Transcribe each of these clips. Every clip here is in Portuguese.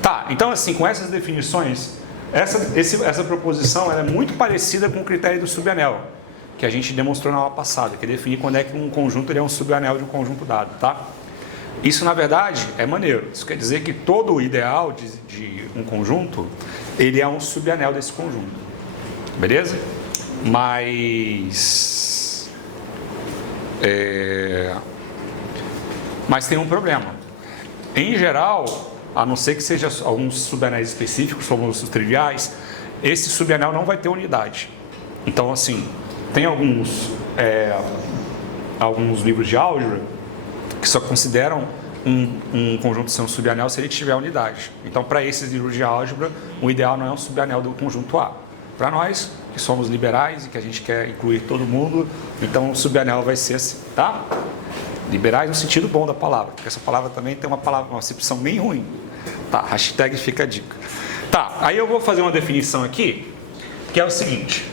Tá, então assim, com essas definições, essa proposição ela é muito parecida com o critério do subanel, que a gente demonstrou na aula passada, que é definir quando é que um conjunto ele é um subanel de um conjunto dado, tá? Isso, na verdade, é maneiro. Isso quer dizer que todo o ideal de um conjunto, ele é um subanel desse conjunto. Beleza? Mas tem um problema. Em geral, a não ser que seja alguns subanéis específicos, como os triviais, esse subanel não vai ter unidade. Então, assim, tem alguns livros de álgebra que só consideram um conjunto ser um subanel se ele tiver unidade. Então, para esses livros de álgebra, o ideal não é um subanel do conjunto A. Para nós, que somos liberais e que a gente quer incluir todo mundo, então o subanel vai ser assim, tá? Liberais no sentido bom da palavra, porque essa palavra também tem uma acepção bem ruim. Tá, hashtag fica a dica. Tá, aí eu vou fazer uma definição aqui, que é o seguinte.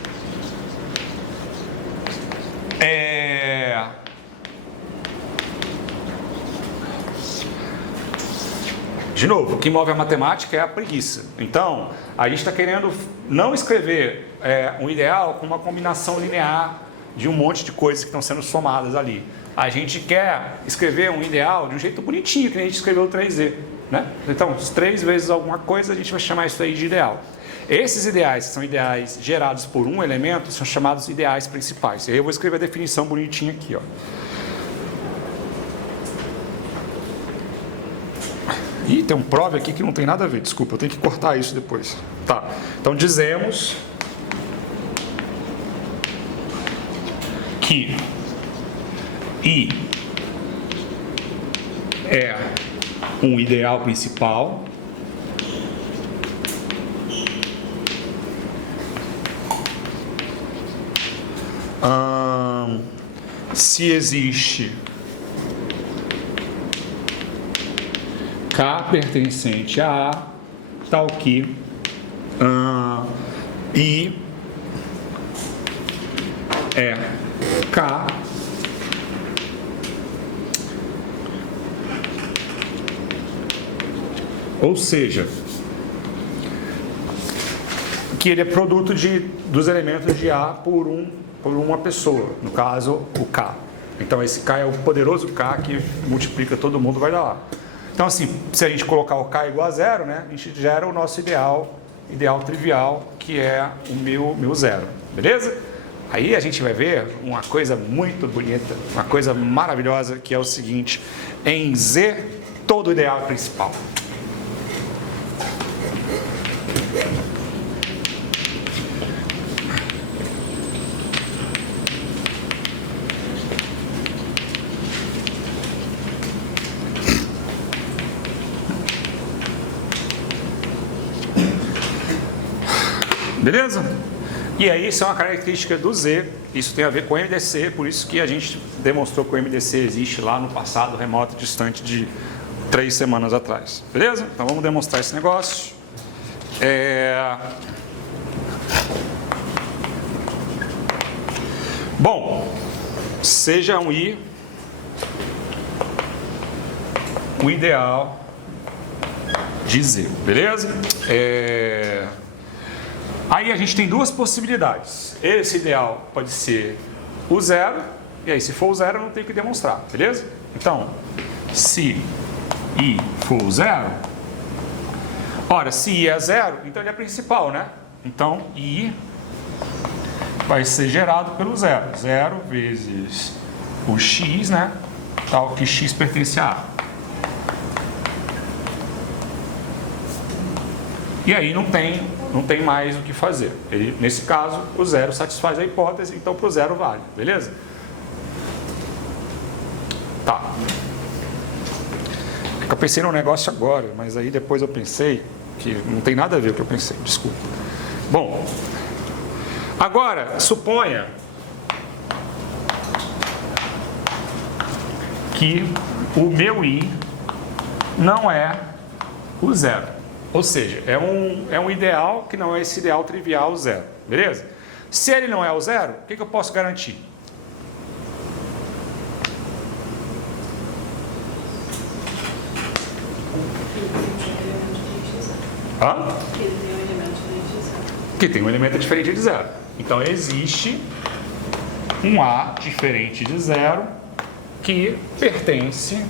De novo, o que move a matemática é a preguiça. Então, a gente está querendo não escrever um ideal com uma combinação linear de um monte de coisas que estão sendo somadas ali. A gente quer escrever um ideal de um jeito bonitinho, que nem a gente escreveu o 3Z. Né? Então, 3 vezes alguma coisa, a gente vai chamar isso aí de ideal. Esses ideais, que são ideais gerados por um elemento, são chamados ideais principais. E aí eu vou escrever a definição bonitinha aqui, ó. Ih, tem um prove aqui que não tem nada a ver, desculpa, eu tenho que cortar isso depois. Tá, então dizemos que I é um ideal principal se existe K pertencente a A, tal que I é K ou seja, que ele é produto dos elementos de A por uma pessoa, no caso o K. Então esse K é o poderoso K que multiplica todo mundo, vai dar lá. Então assim, se a gente colocar o K igual a zero, né, a gente gera o nosso ideal trivial, que é o meu zero, beleza? Aí a gente vai ver uma coisa muito bonita, uma coisa maravilhosa, que é o seguinte: em Z, todo ideal é principal. Beleza? E aí isso é uma característica do Z, isso tem a ver com o MDC, por isso que a gente demonstrou que o MDC existe lá no passado remoto, distante de 3 semanas atrás. Beleza? Então vamos demonstrar esse negócio. Bom, seja um I o ideal de Z, beleza? Aí a gente tem duas possibilidades. Esse ideal pode ser o zero, e aí se for o zero eu não tenho que demonstrar, beleza? Então, se I for o zero, ora, se I é zero, então ele é principal, né? Então, I vai ser gerado pelo zero. Zero vezes o x, né? Tal que x pertence a A. E aí não tem mais o que fazer. Ele, nesse caso, o zero satisfaz a hipótese, então para o zero vale, beleza? Tá. Eu pensei num negócio agora, mas aí depois eu pensei que não tem nada a ver com o que eu pensei, desculpa. Bom, agora, suponha que o meu I não é o zero. Ou seja, é um ideal que não é esse ideal trivial zero, beleza? Se ele não é o zero, o que eu posso garantir? Hã? Que tem um elemento diferente de zero. Que tem um elemento diferente de zero. Então existe um A diferente de zero que pertence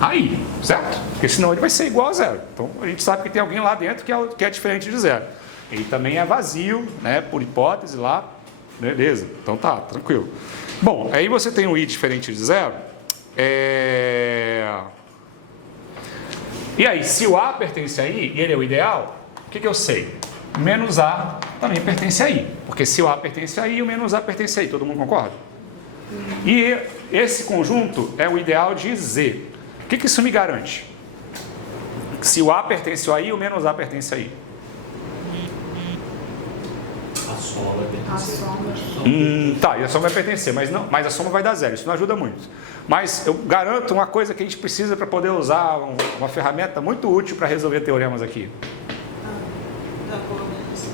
a I, certo? Porque senão ele vai ser igual a zero. Então a gente sabe que tem alguém lá dentro que é diferente de zero. Ele também é vazio, né? Por hipótese lá. Beleza, então tá, tranquilo. Bom, aí você tem um I diferente de zero. E aí, se o A pertence a I e ele é o ideal, o que eu sei? Menos A também pertence a I. Porque se o A pertence a I, o menos A pertence a I. Todo mundo concorda? E esse conjunto é o ideal de Z. O que isso me garante? Se o A pertence a I, o menos A pertence a I. A soma vai pertencer. Tá, e a soma vai pertencer, mas a soma vai dar zero, isso não ajuda muito. Mas eu garanto uma coisa que a gente precisa para poder usar uma ferramenta muito útil para resolver teoremas aqui. Da coordenação.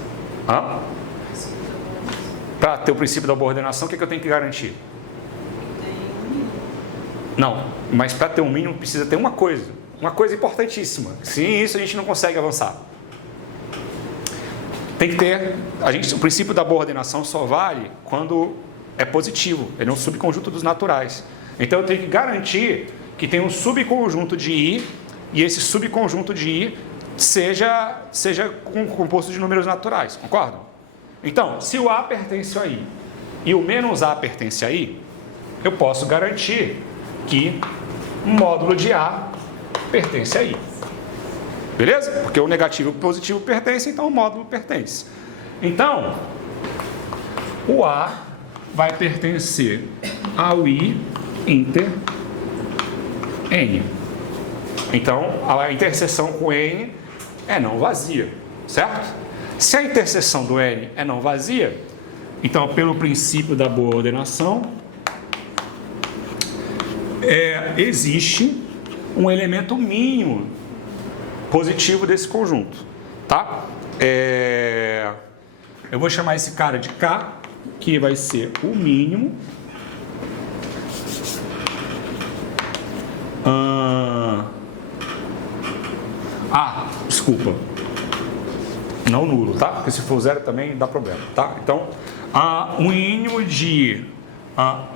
Hã? Princípio da coordenação. Para ter o princípio da coordenação, o que eu tenho que garantir? Tem um mínimo. Não, mas para ter um mínimo precisa ter uma coisa importantíssima. Sem isso a gente não consegue avançar. Tem que ter, o princípio da boa ordenação só vale quando é positivo, ele é um subconjunto dos naturais. Então eu tenho que garantir que tem um subconjunto de I e esse subconjunto de I seja composto de números naturais, concordam? Então, se o A pertence a I e o menos A pertence a I, eu posso garantir que o módulo de A pertence a I. Beleza? Porque o negativo e o positivo pertencem, então o módulo pertence. Então, o A vai pertencer ao I inter N. Então, a interseção com N é não vazia, certo? Se a interseção do N é não vazia, então, pelo princípio da boa ordenação, existe um elemento mínimo positivo desse conjunto, tá? Eu vou chamar esse cara de K, que vai ser o mínimo. Desculpa. Não nulo, tá? Porque se for zero também dá problema, tá? Então, o mínimo de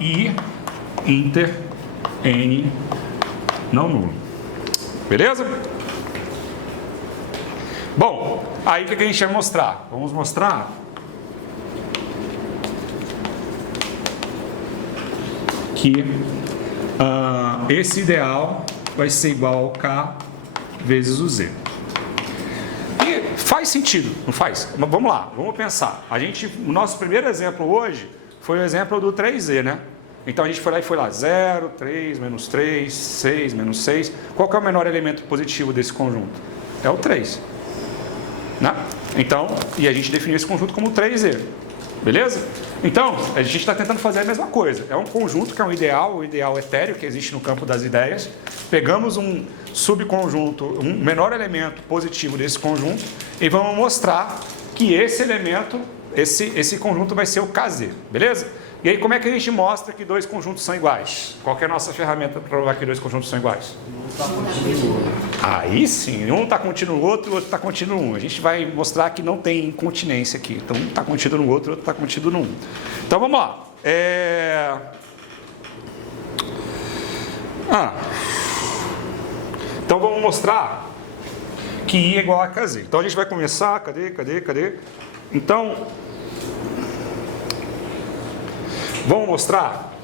I inter N não nulo. Beleza? Bom, aí o que a gente vai mostrar? Vamos mostrar que esse ideal vai ser igual ao K vezes o Z. E faz sentido, não faz? Mas vamos lá, vamos pensar. O nosso primeiro exemplo hoje foi o exemplo do 3Z, né? Então a gente foi lá 0, 3, menos 3, 6, menos 6. Qual que é o menor elemento positivo desse conjunto? É o 3. Né? Então, e a gente definiu esse conjunto como 3Z. Beleza? Então, a gente está tentando fazer a mesma coisa. É um conjunto que é um ideal etéreo que existe no campo das ideias. Pegamos um subconjunto, um menor elemento positivo desse conjunto e vamos mostrar que esse elemento, esse conjunto vai ser o KZ. Beleza? E aí, como é que a gente mostra que dois conjuntos são iguais? Qual que é a nossa ferramenta para provar que dois conjuntos são iguais? Aí sim, um está contínuo no outro, o outro está contínuo no um. A gente vai mostrar que não tem incontinência aqui. Então, um está contínuo no outro, o outro está contínuo no um. Então, vamos lá. Então, vamos mostrar que I é igual a KZ. Então, a gente vai começar... Cadê? Então... Vamos mostrar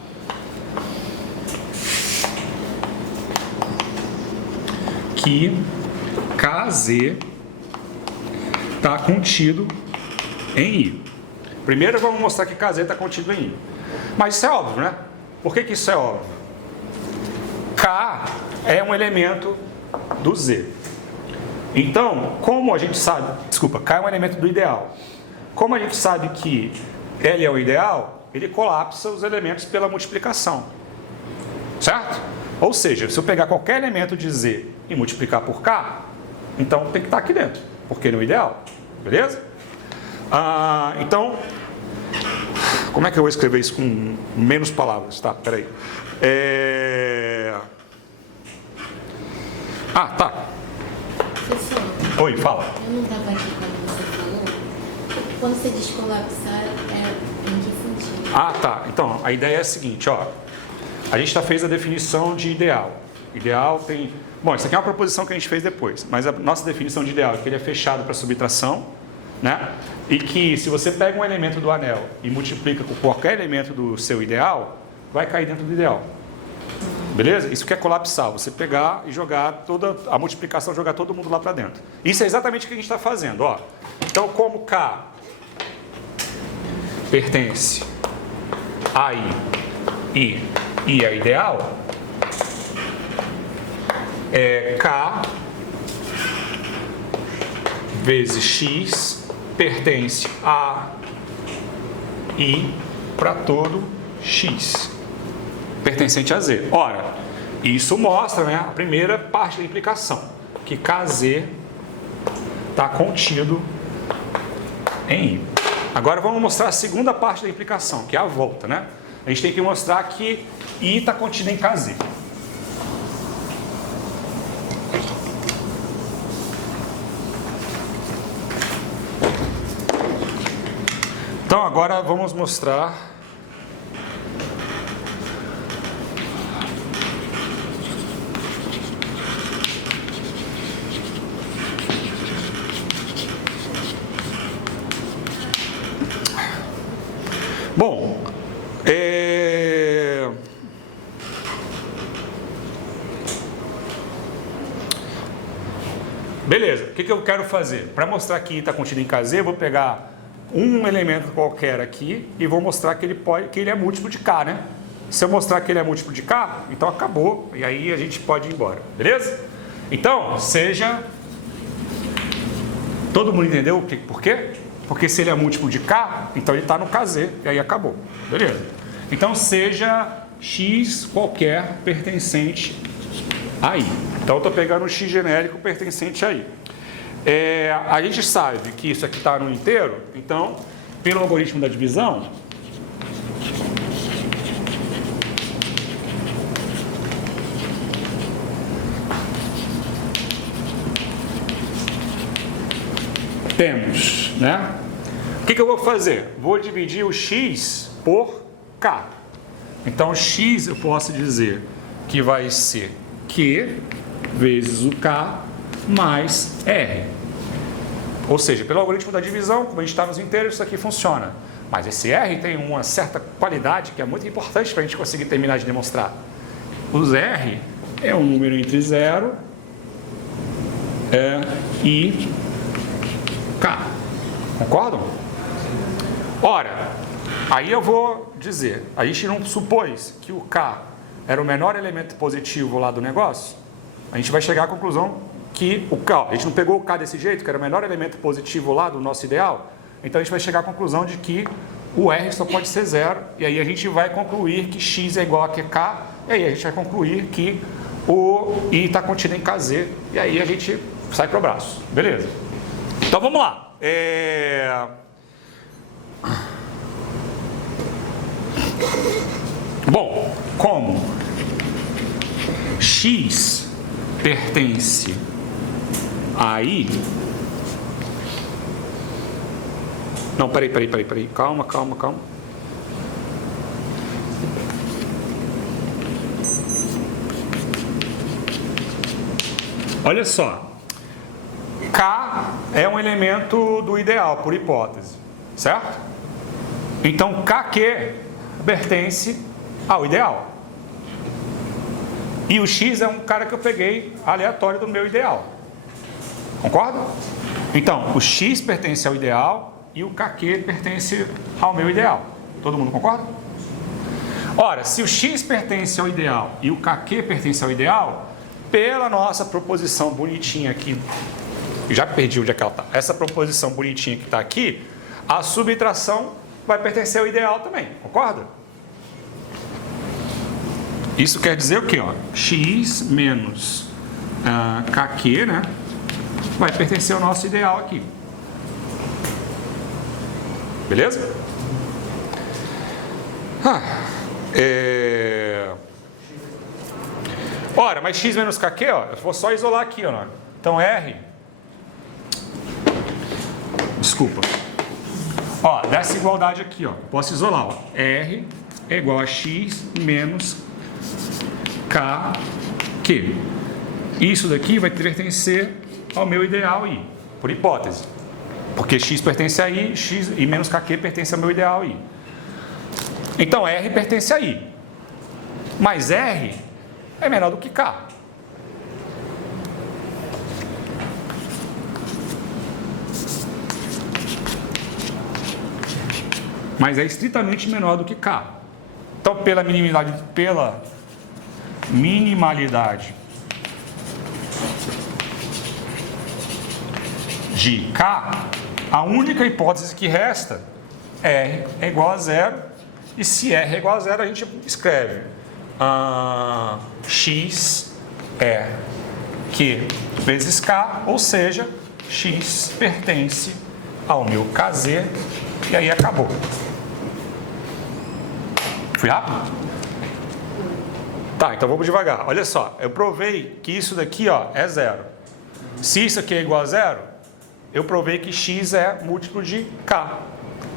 que KZ está contido em I. Primeiro vamos mostrar que KZ está contido em I. Mas isso é óbvio, né? Por que isso é óbvio? K é um elemento do Z. Então, como a gente sabe... Desculpa, K é um elemento do ideal. Como a gente sabe que L é o ideal... ele colapsa os elementos pela multiplicação, certo? Ou seja, se eu pegar qualquer elemento de Z e multiplicar por K, então tem que estar aqui dentro, porque ele é o ideal, beleza? Então, como é que eu vou escrever isso com menos palavras? Tá, peraí. Tá. Professor, Oi, fala. eu não estava aqui quando você falou. Quando você diz colapsar, em que sentido? Ah, tá. Então, a ideia é a seguinte, ó. A gente já fez a definição de ideal. Ideal tem... Bom, isso aqui é uma proposição que a gente fez depois, mas a nossa definição de ideal é que ele é fechado para subtração, né? E que se você pega um elemento do anel e multiplica com qualquer elemento do seu ideal, vai cair dentro do ideal. Beleza? Isso que é colapsar, você pegar e jogar toda a multiplicação, jogar todo mundo lá para dentro. Isso é exatamente o que a gente está fazendo, ó. Então, como K pertence a I e I é ideal, é K vezes X pertence a I para todo X, pertencente a Z. Ora, isso mostra, né, a primeira parte da implicação, que KZ está contido em I. Agora vamos mostrar a segunda parte da implicação, que é a volta, né? A gente tem que mostrar que I está contido em KZ. Então agora vamos mostrar bom, beleza, o que eu quero fazer? Para mostrar que está contido em KZ, eu vou pegar um elemento qualquer aqui e vou mostrar que ele é múltiplo de K, né? Se eu mostrar que ele é múltiplo de K, então acabou, e aí a gente pode ir embora, beleza? Então, seja... Todo mundo entendeu por quê? Porque se ele é múltiplo de K, então ele está no KZ, e aí acabou, beleza? Então, seja X qualquer pertencente a I. Então, eu estou pegando um X genérico pertencente a I. A gente sabe que isso aqui está no inteiro, então, pelo algoritmo da divisão, temos, né? O que eu vou fazer? Vou dividir o X por K. Então, X eu posso dizer que vai ser Q vezes o K mais R. Ou seja, pelo algoritmo da divisão, como a gente está nos inteiros, isso aqui funciona. Mas esse R tem uma certa qualidade que é muito importante para a gente conseguir terminar de demonstrar. Os R é um número entre 0 e K. Concordam? Ora, aí eu vou dizer, a gente não supôs que o K era o menor elemento positivo lá do negócio? A gente vai chegar à conclusão que o K, a gente não pegou o K desse jeito, que era o menor elemento positivo lá do nosso ideal, então a gente vai chegar à conclusão de que o R só pode ser 0, e aí a gente vai concluir que X é igual a QK, e aí a gente vai concluir que o I está contido em KZ, e aí a gente sai para o braço, beleza? Então vamos lá. Bom, como X pertence a I... Não, peraí. Calma. Olha só. K é um elemento do ideal, por hipótese, certo? Então, KQ pertence ao ideal. E o X é um cara que eu peguei aleatório do meu ideal. Concorda? Então, o X pertence ao ideal e o KQ pertence ao meu ideal. Todo mundo concorda? Ora, se o X pertence ao ideal e o KQ pertence ao ideal, pela nossa proposição bonitinha aqui, já perdi onde é que ela está, essa proposição bonitinha que está aqui, a subtração vai pertencer ao ideal também, concorda? Isso quer dizer o quê? Ó? X menos KQ, né? Vai pertencer ao nosso ideal aqui. Beleza? Ora, mas X menos KQ, ó, eu vou só isolar aqui, ó. Então R Desculpa. Ó, dessa igualdade aqui, ó, posso isolar, ó. R é igual a x menos KQ. Isso daqui vai pertencer ao meu ideal I, por hipótese. Porque x pertence a I, x e menos KQ pertence ao meu ideal I. Então R pertence a I. Mas R é menor do que K. Mas é estritamente menor do que K. Então, pela minimalidade de K, a única hipótese que resta R é igual a zero. E se R é igual a zero, a gente escreve X é Q vezes K, ou seja, X pertence ao meu KZ, e aí acabou. Fui rápido? Tá, então vamos devagar. Olha só, eu provei que isso daqui, ó, é zero. Se isso aqui é igual a zero, eu provei que x é múltiplo de k.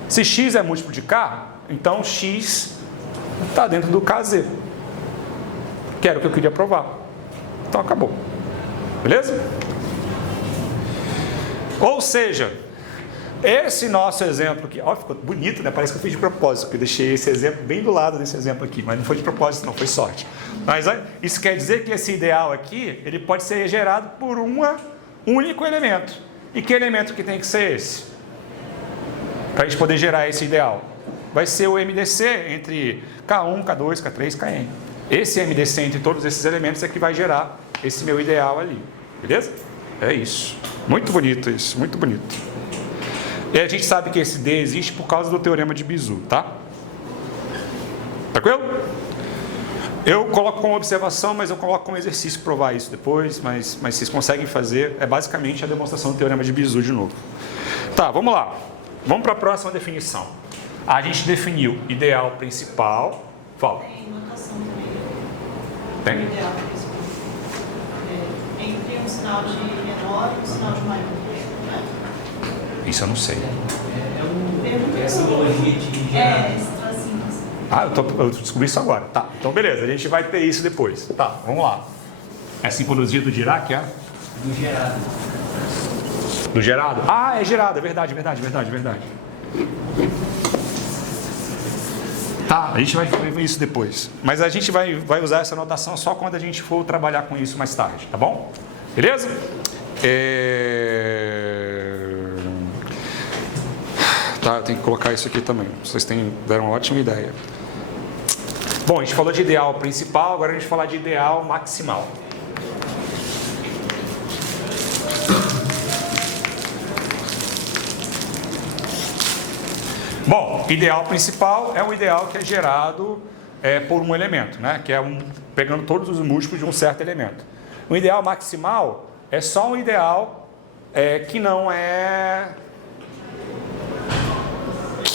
Se x é múltiplo de k, então x está dentro do KZ. Que era o que eu queria provar. Então acabou. Beleza? Ou seja, esse nosso exemplo aqui, ó, ficou bonito, né? Parece que eu fiz de propósito, porque eu deixei esse exemplo bem do lado desse exemplo aqui, mas não foi de propósito, não, foi sorte. Mas isso quer dizer que esse ideal aqui, ele pode ser gerado por um único elemento. E que elemento que tem que ser esse? Para a gente poder gerar esse ideal. Vai ser o MDC entre K1, K2, K3, Kn. Esse MDC entre todos esses elementos é que vai gerar esse meu ideal ali. Beleza? É isso. Muito bonito isso, muito bonito. E a gente sabe que esse D existe por causa do teorema de Bezout, tá? Tranquilo? Eu coloco como observação, mas eu coloco como exercício provar isso depois, mas vocês conseguem fazer. É basicamente a demonstração do teorema de Bezout de novo. Tá, vamos lá. Vamos para a próxima definição. A gente definiu ideal principal. Fala. Tem notação também. Tem? Ideal principal. Entre um sinal de menor e um sinal de maior. Né? Isso eu não sei. É simbologia de gerar. Esse tracinho assim. Ah, eu descobri isso agora. Tá, então beleza, a gente vai ter isso depois. Tá, vamos lá. É simbologia do Dirac, é? Do gerado. Do gerado? Ah, é gerado, é verdade. Tá, a gente vai ver isso depois. Mas a gente vai usar essa notação só quando a gente for trabalhar com isso mais tarde, tá bom? Beleza? Tá, eu tenho que colocar isso aqui também. Vocês deram uma ótima ideia. Bom, a gente falou de ideal principal, agora a gente vai falar de ideal maximal. Bom, ideal principal é um ideal que é gerado por um elemento, né? Que é pegando todos os múltiplos de um certo elemento. O ideal maximal é só um ideal que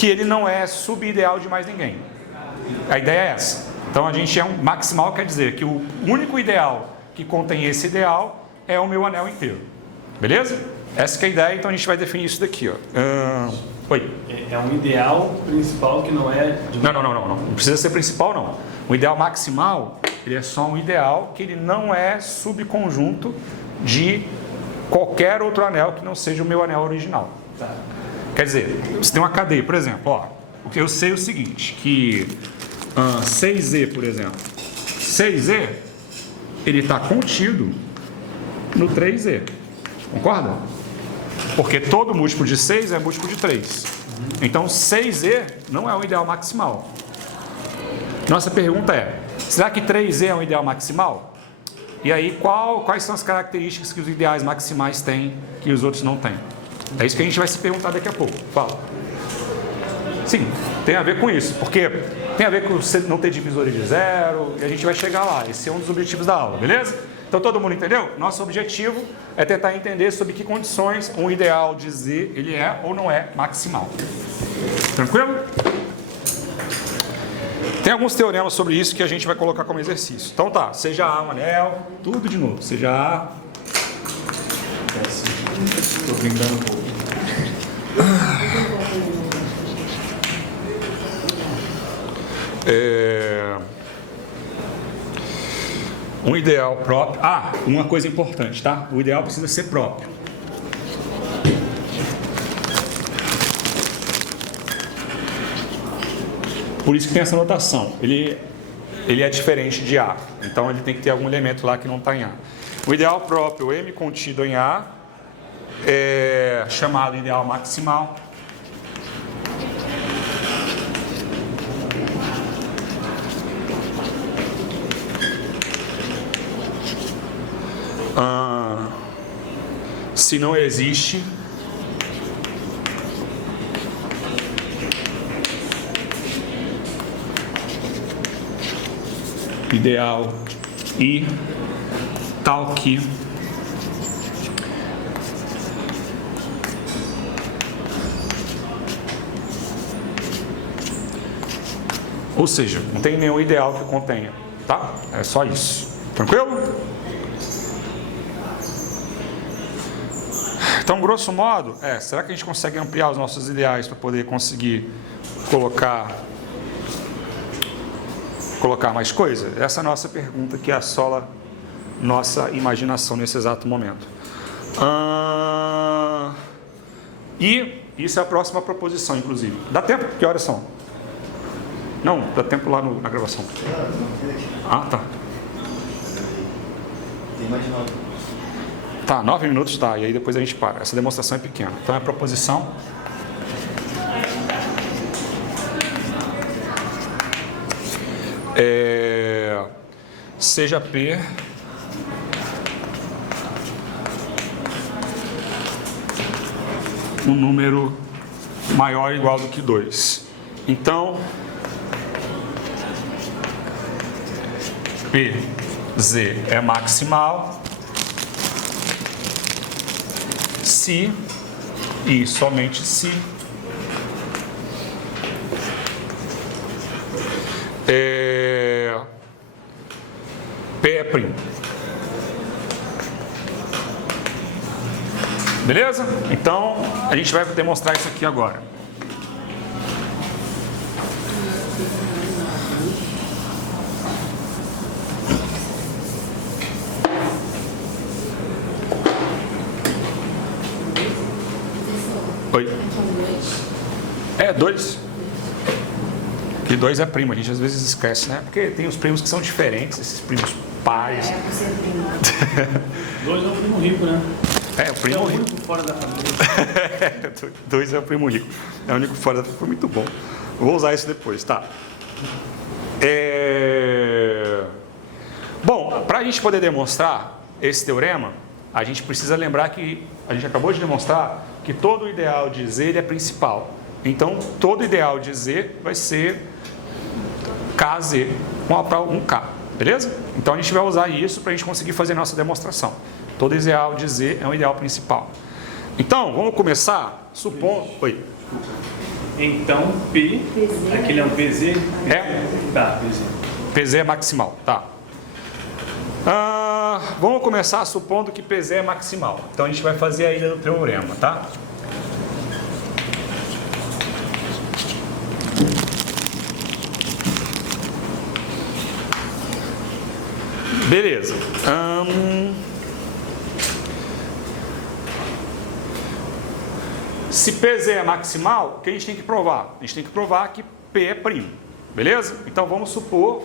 ele não é subideal de mais ninguém. A ideia é essa. Então a gente maximal quer dizer que o único ideal que contém esse ideal é o meu anel inteiro. Beleza? Essa que é a ideia, então a gente vai definir isso daqui, ó. Oi. É um ideal principal que não é... Não precisa ser principal, não. O ideal maximal, ele é só um ideal que ele não é subconjunto de qualquer outro anel que não seja o meu anel original. Tá. Quer dizer, você tem uma cadeia, por exemplo, ó, eu sei o seguinte, que 6Z, por exemplo, 6Z, ele está contido no 3Z, concorda? Porque todo múltiplo de 6 é múltiplo de 3. Então 6Z não é um ideal maximal. Nossa pergunta é, será que 3Z é um ideal maximal? E aí quais são as características que os ideais maximais têm que os outros não têm? É isso que a gente vai se perguntar daqui a pouco. Fala. Sim, tem a ver com isso, porque tem a ver com você não ter divisores de zero, e a gente vai chegar lá. Esse é um dos objetivos da aula, beleza? Então todo mundo entendeu? Nosso objetivo é tentar entender sobre que condições um ideal de Z ele é ou não é maximal. Tranquilo? Tem alguns teoremas sobre isso que a gente vai colocar como exercício. Então tá, seja A um anel, tudo de novo. Seja A... Estou brincando um pouco. Um ideal próprio. Uma coisa importante, tá? O ideal precisa ser próprio. Por isso que tem essa notação. Ele é diferente de A. Então ele tem que ter algum elemento lá que não está em A. O ideal próprio, M contido em A, é chamado ideal maximal. Se não existe, ideal e tal que ou seja, não tem nenhum ideal que contenha, tá? É só isso. Tranquilo? Então, grosso modo, será que a gente consegue ampliar os nossos ideais para poder conseguir colocar mais coisa? Essa é a nossa pergunta que assola nossa imaginação nesse exato momento. E isso é a próxima proposição, inclusive. Dá tempo? Que horas são? Não, dá tempo lá na gravação. Tá. Tem mais 9. Tá, 9 minutos, tá. E aí depois a gente para. Essa demonstração é pequena. Então é a proposição. Seja P um número maior ou igual do que 2. Então, PZ é maximal se e somente se P é primo. Beleza? Então, a gente vai demonstrar isso aqui agora. Oi. 2. Que 2 é primo, a gente às vezes esquece, né? Porque tem os primos que são diferentes, esses primos pares. 2 é o primo rico, né? O primo é o rico. único fora da família. 2 é o primo rico. É o único fora da família. Foi muito bom. Vou usar isso depois, tá? Bom, para a gente poder demonstrar esse teorema, a gente precisa lembrar que a gente acabou de demonstrar que todo ideal de Z ele é principal. Então, todo ideal de Z vai ser KZ para um K, beleza? Então, a gente vai usar isso para a gente conseguir fazer nossa demonstração. Todo ideal de Z é um ideal principal. Então, vamos começar supondo... Oi. Então, P, aquele é um PZ? Tá, PZ. PZ é maximal, tá. Vamos começar supondo que PZ é maximal. Então, a gente vai fazer a ilha do teorema, tá? Beleza. Se PZ é maximal, o que a gente tem que provar? A gente tem que provar que P é primo. Beleza? Então vamos supor...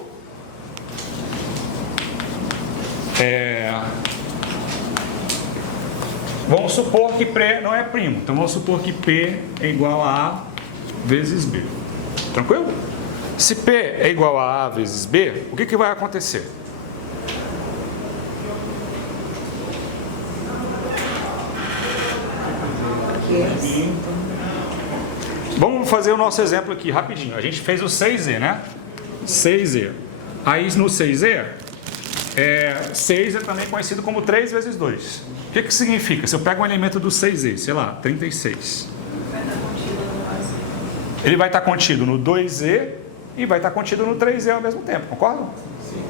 Vamos supor que P não é primo. Então vamos supor que P é igual a A vezes B. Tranquilo? Se P é igual a A vezes B, o que vai acontecer? Vamos fazer o nosso exemplo aqui rapidinho. A gente fez o 6Z, né? 6Z. Aí no 6Z, 6 é também conhecido como 3 vezes 2. O que significa? Se eu pego um elemento do 6Z, sei lá, 36. Ele vai estar contido no 2Z e vai estar contido no 3Z ao mesmo tempo, concordam? Sim.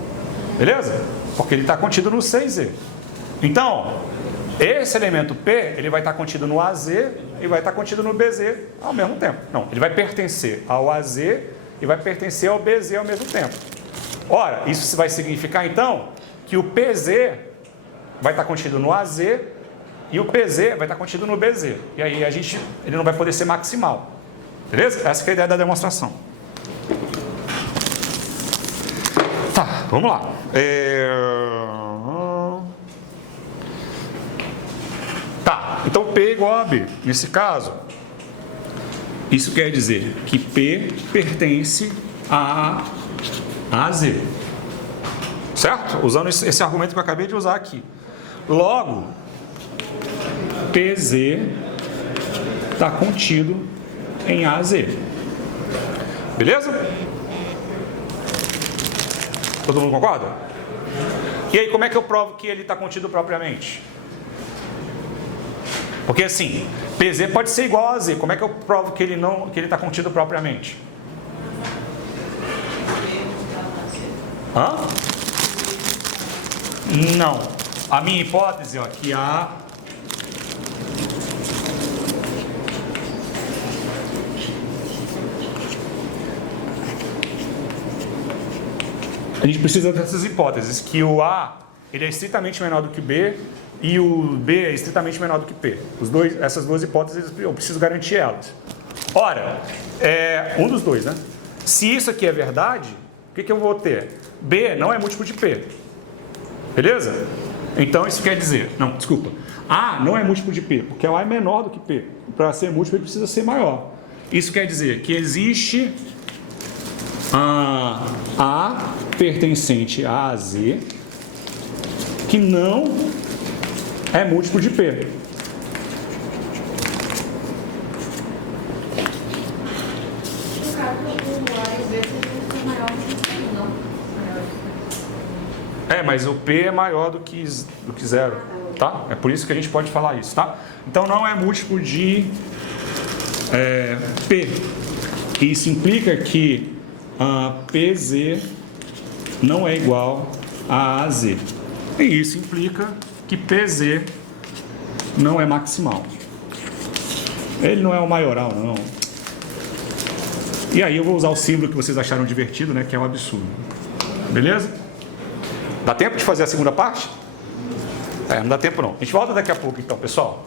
Beleza? Porque ele está contido no 6Z. Então, Esse elemento P, ele vai estar contido no AZ e vai estar contido no BZ ao mesmo tempo. Não, ele vai pertencer ao AZ e vai pertencer ao BZ ao mesmo tempo. Ora, isso vai significar então que o PZ vai estar contido no AZ e o PZ vai estar contido no BZ. E aí ele não vai poder ser maximal. Beleza? Essa que é a ideia da demonstração. Tá, vamos lá. Tá, então P é igual a B. Nesse caso, isso quer dizer que P pertence a Z. Certo? Usando esse argumento que eu acabei de usar aqui. Logo, PZ está contido em AZ. Beleza? Todo mundo concorda? E aí, como é que eu provo que ele está contido propriamente? Porque assim, PZ pode ser igual a Z. Como é que eu provo que ele está contido propriamente? Hã? Não. A minha hipótese, ó, que A gente precisa dessas hipóteses, que o A ele é estritamente menor do que o B e o B é estritamente menor do que P. Essas duas hipóteses eu preciso garantir elas. Ora, um dos dois, né? Se isso aqui é verdade, o que eu vou ter? B não é múltiplo de P. Beleza? Então isso quer dizer, não, desculpa. A não é múltiplo de P, porque o A é menor do que P. Para ser múltiplo ele precisa ser maior. Isso quer dizer que existe A pertencente a Z que não é múltiplo de P. Mas o P é maior do que zero, tá? É por isso que a gente pode falar isso, tá? Então não é múltiplo de P. Isso implica que PZ não é igual a AZ. E isso implica que PZ não é maximal. Ele não é o maioral, não. E aí eu vou usar o símbolo que vocês acharam divertido, né? Que é um absurdo. Beleza? Dá tempo de fazer a segunda parte? Não dá tempo não. A gente volta daqui a pouco então, pessoal.